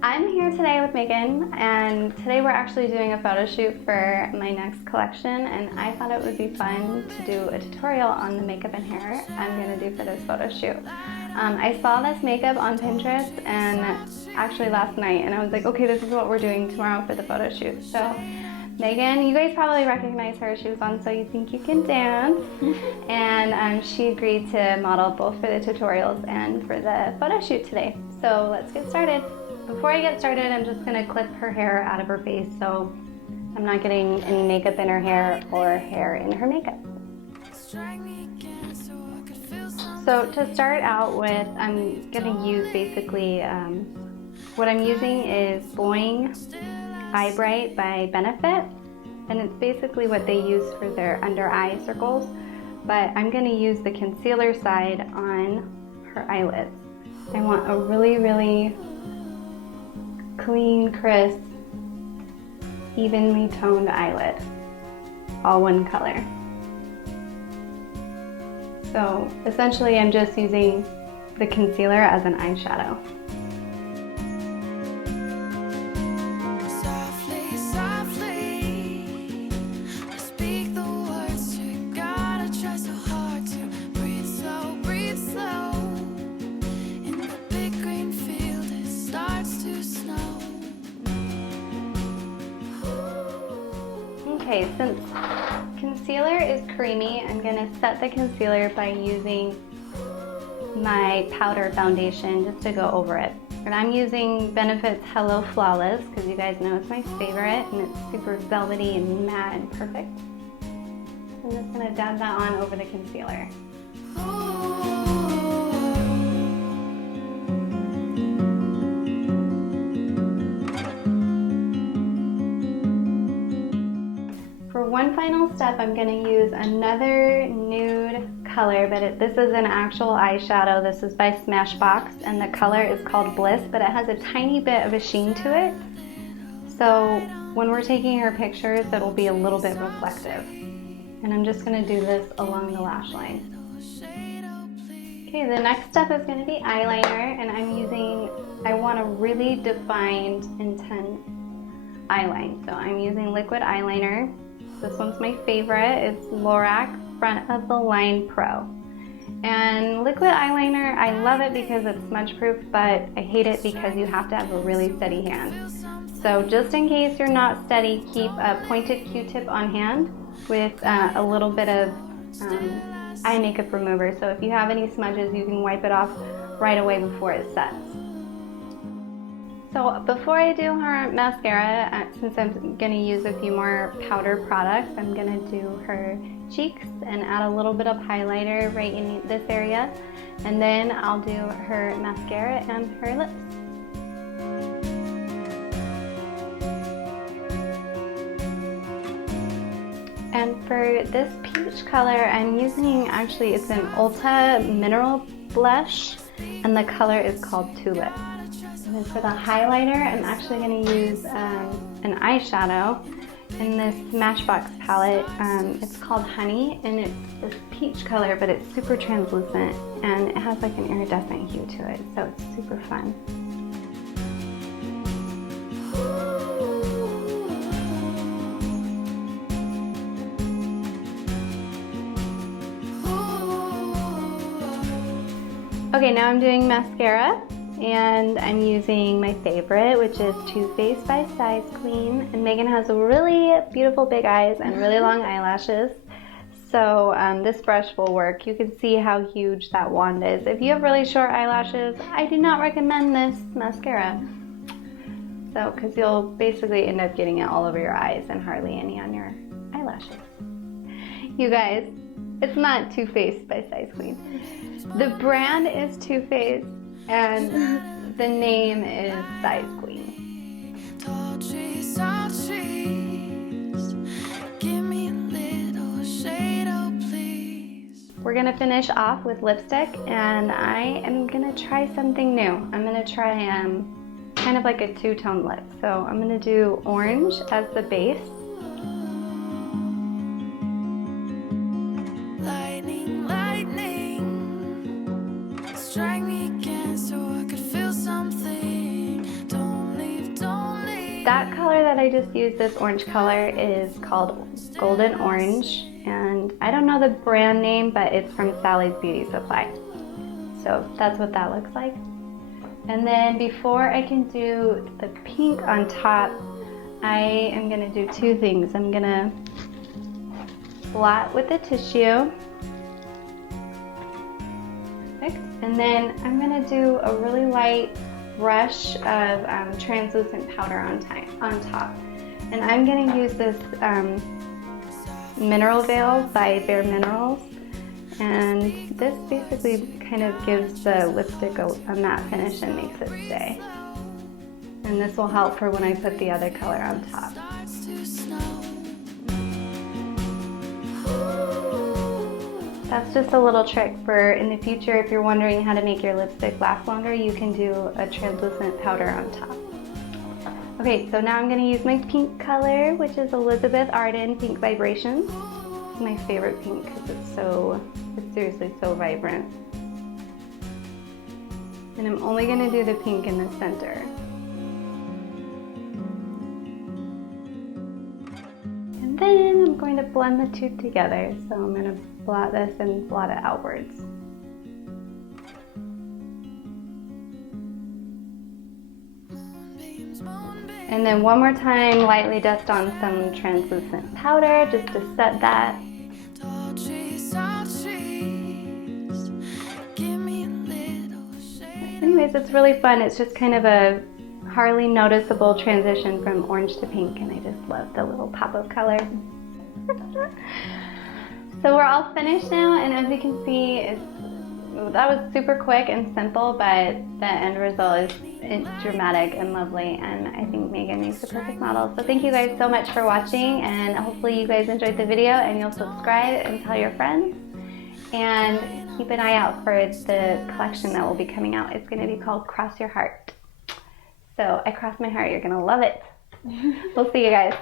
I'm here today with Megan, and today we're actually doing a photo shoot for my next collection, and I thought it would be fun to do a tutorial on the makeup and hair I'm going to do for this photo shoot. I saw this makeup on Pinterest and actually last night, and I was like, okay, this is what we're doing tomorrow for the photo shoot. So Megan, you guys probably recognize her. She was on So You Think You Can Dance, and she agreed to model both for the tutorials and for the photo shoot today. So let's get started. Before I get started, I'm just going to clip her hair out of her face so I'm not getting any makeup in her hair or hair in her makeup. So to start out with, I'm going to use basically, what I'm using is Boing Eye Bright by Benefit, and it's basically what they use for their under eye circles, but I'm going to use the concealer side on her eyelids. I want a really clean, crisp, evenly toned eyelid, all one color. So essentially I'm just using the concealer as an eyeshadow. Okay, since concealer is creamy, I'm going to set the concealer by using my powder foundation just to go over it. And I'm using Benefit's Hello Flawless because you guys know it's my favorite, and it's super velvety and matte and perfect. I'm just going to dab that on over the concealer. For one final step, I'm going to use another nude color, but this is an actual eyeshadow. This is by Smashbox, and the color is called Bliss, but it has a tiny bit of a sheen to it. So when we're taking her pictures, it'll be a little bit reflective. And I'm just going to do this along the lash line. Okay, the next step is going to be eyeliner, and I want a really defined, intense eyeline. So I'm using liquid eyeliner. This one's my favorite. It's Lorac Front of the Line Pro. And liquid eyeliner, I love it because it's smudge proof, but I hate it because you have to have a really steady hand. So just in case you're not steady, keep a pointed Q-tip on hand with a little bit of eye makeup remover. So if you have any smudges, you can wipe it off right away before it sets. So before I do her mascara, since I'm going to use a few more powder products, I'm going to do her cheeks and add a little bit of highlighter right in this area, and then I'll do her mascara and her lips. And for this peach color, I'm using, actually it's an Ulta Mineral Blush, and the color is called Tulip. And then for the highlighter, I'm actually going to use an eyeshadow in this Smashbox palette. It's called Honey, and it's this peach color, but it's super translucent, and it has like an iridescent hue to it, so it's super fun. Okay, now I'm doing mascara. And I'm using my favorite, which is Too Faced by Size Queen. And Megan has really beautiful big eyes and really long eyelashes. So this brush will work. You can see how huge that wand is. If you have really short eyelashes, I do not recommend this mascara. So, because you'll basically end up getting it all over your eyes and hardly any on your eyelashes. You guys, it's not Too Faced by Size Queen. The brand is Too Faced, and the name is Size Queen. We're gonna finish off with lipstick, and I am gonna try something new. I'm gonna try kind of like a two-tone lip. So I'm gonna do orange as the base. Strike me again so I could feel something. Don't that color that I just used, this orange color, is called Golden Orange, and I don't know the brand name, but it's from Sally's Beauty Supply. So that's what that looks like. And then before I can do the pink on top, I am gonna do two things. I'm gonna blot with the tissue. Perfect. And then I'm gonna do a really light brush of translucent powder on top. And I'm gonna use this Mineral Veil by Bare Minerals. And this basically kind of gives the lipstick a matte finish and makes it stay. And this will help for when I put the other color on top. That's just a little trick for in the future if you're wondering how to make your lipstick last longer, you can do a translucent powder on top. Okay, so now I'm going to use my pink color, which is Elizabeth Arden Pink Vibrations. It's my favorite pink because it's seriously so vibrant. And I'm only going to do the pink in the center. And then I'm going to blend the two together. So I'm going to blot this and blot it outwards. And then one more time, lightly dust on some translucent powder just to set that. Anyways, it's really fun. It's just kind of a hardly noticeable transition from orange to pink, and I just love the little pop of color. So we're all finished now, and as you can see, that was super quick and simple, but the end result is dramatic and lovely, and I think Megan makes the perfect model. So thank you guys so much for watching, and hopefully you guys enjoyed the video and you'll subscribe and tell your friends. And keep an eye out for the collection that will be coming out. It's going to be called Cross Your Heart. So I cross my heart, you're going to love it. We'll see you guys.